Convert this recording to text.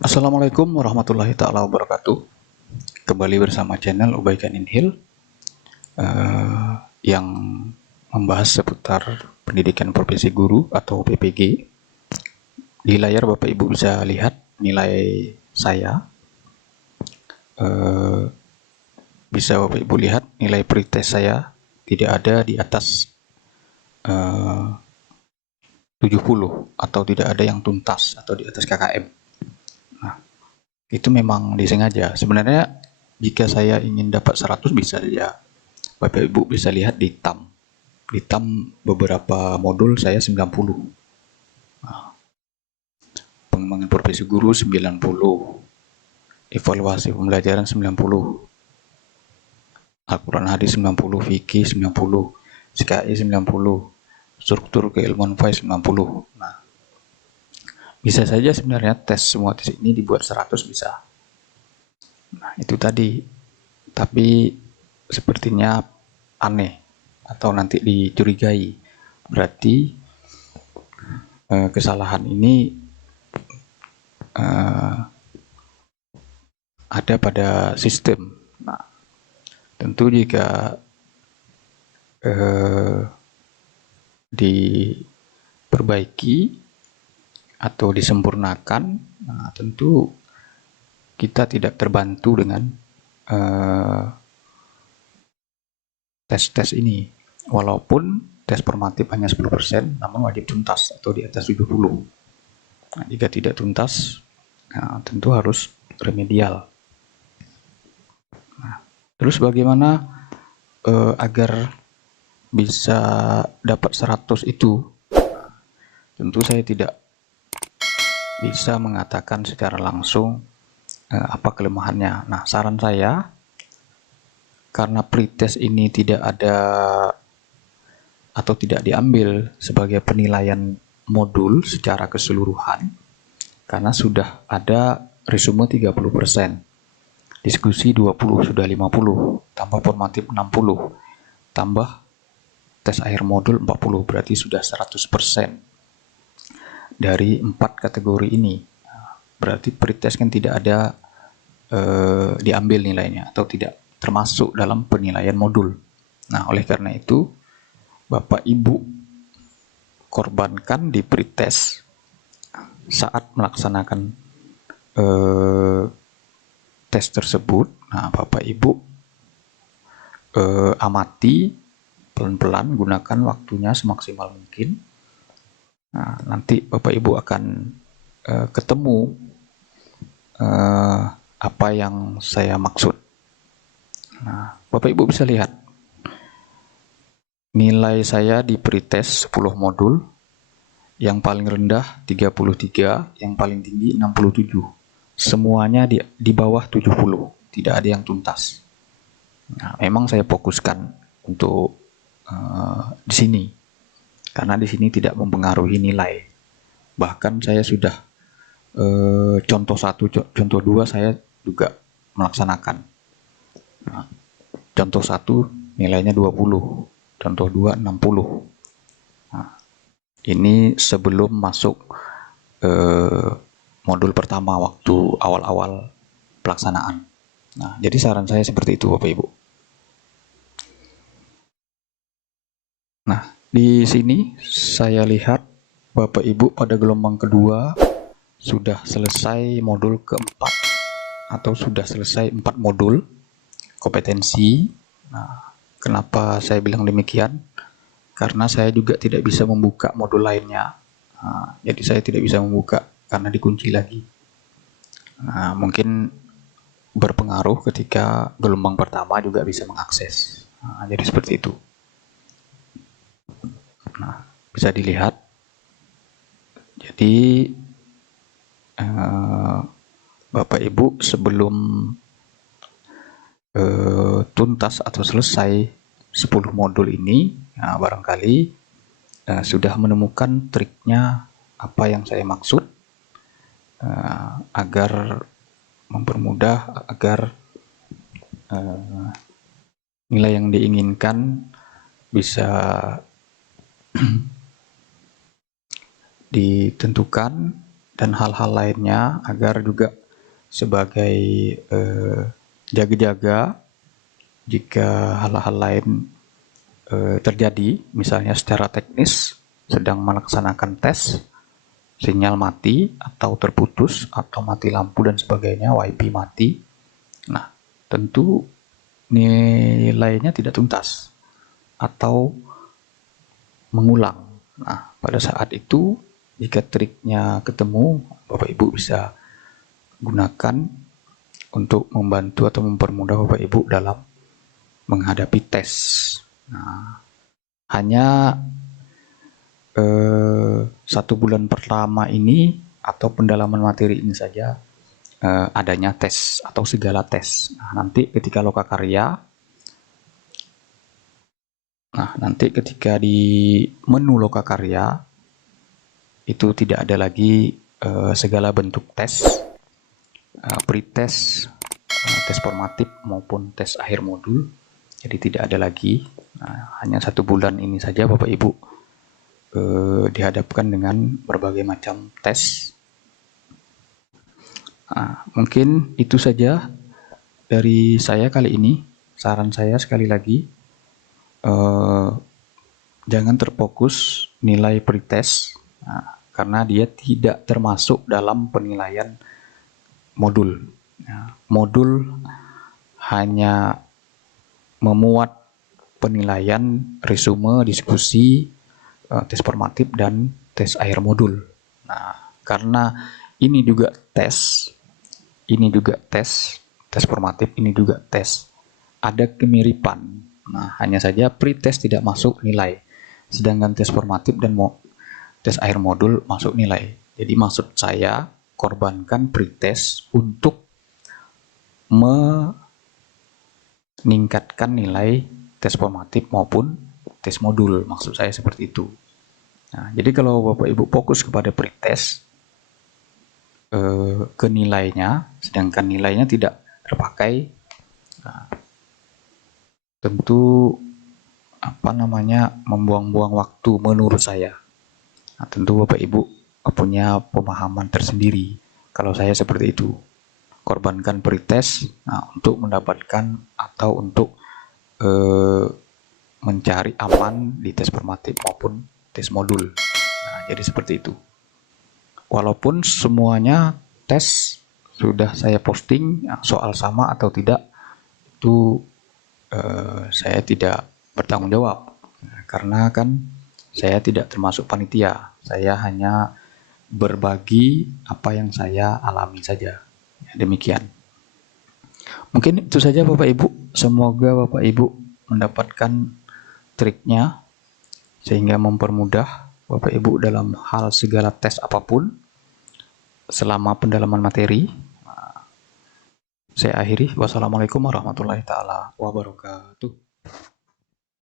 Assalamualaikum warahmatullahi taala wabarakatuh. Kembali bersama channel Ubaikan Inhil yang membahas seputar pendidikan profesi guru atau PPG. Di layar Bapak Ibu bisa lihat nilai saya. Bisa Bapak Ibu lihat nilai pretest saya tidak ada di atas 70 atau tidak ada yang tuntas atau di atas KKM. Nah, itu memang disengaja. Sebenarnya jika saya ingin dapat 100 bisa ya. Bapak Ibu bisa lihat di TAM. Di TAM beberapa modul saya 90. Nah, pengembangan profesi guru 90. Evaluasi pembelajaran 90. Al-Quran Hadis 90, Fikih 90, SKI 90, struktur keilmuan FAI 90. Nah, bisa saja sebenarnya tes semua tes ini dibuat 100 bisa. Nah, itu tadi. Tapi sepertinya aneh atau nanti dicurigai. Berarti kesalahan ini ada pada sistem. Nah, tentu jika diperbaiki atau disempurnakan, nah tentu kita tidak terbantu dengan tes-tes ini. Walaupun tes formatif hanya 10%, namun wajib tuntas atau di atas 70. Nah, jika tidak tuntas, nah, tentu harus remedial. Nah, terus bagaimana agar bisa dapat 100 itu? Tentu saya tidak bisa mengatakan secara langsung apa kelemahannya. Nah, saran saya, karena pretest ini tidak ada atau tidak diambil sebagai penilaian modul secara keseluruhan, karena sudah ada resume 30%, diskusi 20, sudah 50, tambah formatif 60, tambah tes akhir modul 40, berarti sudah 100% dari 4 kategori ini. Berarti pretest kan tidak ada diambil nilainya atau tidak termasuk dalam penilaian modul. Nah, oleh karena itu Bapak Ibu korbankan di pretest saat melaksanakan tes tersebut. Nah, Bapak Ibu amati pelan-pelan, gunakan waktunya semaksimal mungkin. Nah, nanti Bapak Ibu akan ketemu apa yang saya maksud. Nah, Bapak Ibu bisa lihat nilai saya di pretest 10 modul, yang paling rendah 33, yang paling tinggi 67. Semuanya di bawah 70, tidak ada yang tuntas. Nah, memang saya fokuskan untuk di sini, karena di sini tidak mempengaruhi nilai. Bahkan saya sudah contoh 1, contoh 2 saya juga melaksanakan. Nah, contoh 1 nilainya 20, contoh 2 60. Nah, ini sebelum masuk modul pertama waktu awal-awal pelaksanaan. Nah, jadi saran saya seperti itu Bapak Ibu. Nah, di sini saya lihat Bapak Ibu pada gelombang kedua sudah selesai modul keempat atau sudah selesai 4 modul kompetensi. Nah, kenapa saya bilang demikian? Karena saya juga tidak bisa membuka modul lainnya. Nah, jadi saya tidak bisa membuka karena dikunci lagi. Nah, mungkin berpengaruh ketika gelombang pertama juga bisa mengakses. Nah, jadi seperti itu. Nah, bisa dilihat. Jadi Bapak Ibu sebelum tuntas atau selesai 10 modul ini, nah, barangkali sudah menemukan triknya apa yang saya maksud, agar mempermudah, agar nilai yang diinginkan bisa ditentukan dan hal-hal lainnya, agar juga sebagai jaga-jaga jika hal-hal lain terjadi, misalnya secara teknis sedang melaksanakan tes, sinyal mati atau terputus atau mati lampu dan sebagainya, WiFi mati. Nah, tentu nilainya tidak tuntas atau mengulang. Nah, pada saat itu jika triknya ketemu, Bapak Ibu bisa gunakan untuk membantu atau mempermudah Bapak Ibu dalam menghadapi tes. Nah, hanya 1 bulan pertama ini atau pendalaman materi ini saja adanya tes atau segala tes. Nah, nanti ketika ketika di menu lokakarya itu tidak ada lagi segala bentuk tes, pretest, tes formatif maupun tes akhir modul. Jadi tidak ada lagi. Nah, hanya 1 bulan ini saja Bapak Ibu dihadapkan dengan berbagai macam tes. Nah, mungkin itu saja dari saya kali ini. Saran saya sekali lagi, jangan terfokus nilai pretest, karena dia tidak termasuk dalam penilaian modul. Modul hanya memuat penilaian, resume, diskusi, tes formatif, dan tes akhir modul. Nah, karena ini juga tes, tes formatif, ini juga tes. Ada kemiripan. Nah, hanya saja pretest tidak masuk nilai, sedangkan tes formatif dan tes akhir modul masuk nilai. Jadi maksud saya, korbankan pretest untuk meningkatkan nilai tes formatif maupun tes modul, maksud saya seperti itu. Nah, jadi kalau Bapak Ibu fokus kepada pretest ke nilainya, sedangkan nilainya tidak terpakai, nah, tentu membuang-buang waktu menurut saya. Nah, tentu Bapak Ibu punya pemahaman tersendiri kalau saya seperti itu. Korbankan pretest untuk mendapatkan atau untuk mencari aman di tes formatif maupun tes modul. Nah, jadi seperti itu. Walaupun semuanya tes sudah saya posting, soal sama atau tidak itu saya tidak bertanggung jawab, karena kan saya tidak termasuk panitia. Saya hanya berbagi apa yang saya alami saja. Demikian. Mungkin itu saja Bapak Ibu. Semoga Bapak Ibu mendapatkan triknya sehingga mempermudah Bapak Ibu dalam hal segala tes apapun selama pendalaman materi. Saya akhiri. Wassalamualaikum warahmatullahi taala wabarakatuh.